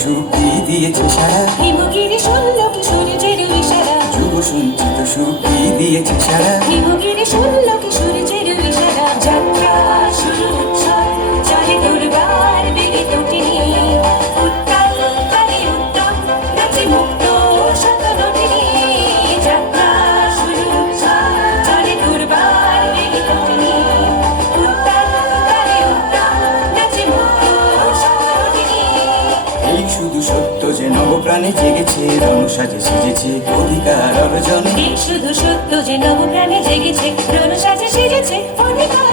সুখী দিয়েছে সারা, হিমগিরি শুনল কি সূর্যের ইশারা, যুব সঞ্চিত সুখী দিয়েছে সারা, হিমগিরি শুনল কি সূর্যের ইশারা। যাত্রা শুরু উৎসব চলে দুর্বার বেগে দুটিনি, উত্তাল তালে উত্তম নাচে মুক্ত শত নটিনি। যাত্রা শুরু উৎসব চলে দুর্বার বেগে দুটিনি, উত্তাল তালে উত্তম নাচে মুক্ত শত নটিনি। এই শুধু সত্য যে নবপ্রাণে জেগেছে, রণসাজে সেজেছে অধিকার অর্জনে। এই শুধু সত্য যে নবপ্রাণে জেগেছে, রণ সাজে সেজেছে অধিকার